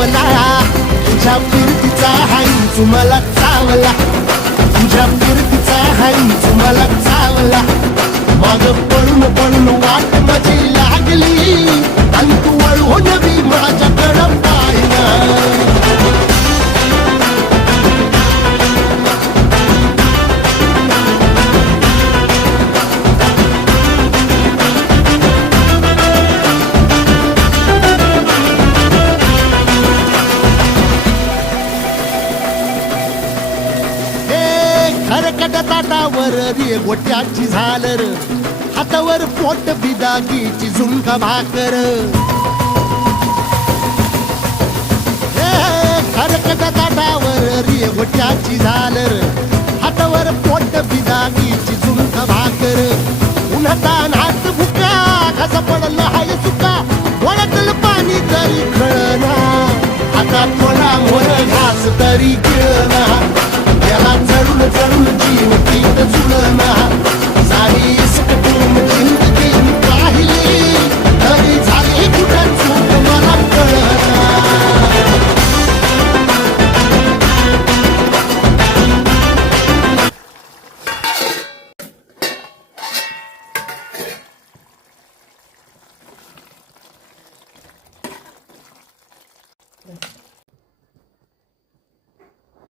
चावला, तुझ्या फिरतीचा हंच मला चावला, तुझ्या फिरतीचा हंच मला चावला. माग पळून पळून वाट माझी लागली आणि तू वळून बी माझ्याकडं पाहिना. खरकट ताटावर रेवट्याची झालर, हातावर पोट बिदागीची झुणका भाकर. खरकट ताटावर रेवट्याची झालर, हातावर पोट बिदागीची झुणका भाकर. उन्हातान हात भुका, कसा पडला हाय सुका, वळकल पाणी तरी कळना, आता थोडा मोर घास तरी गिळ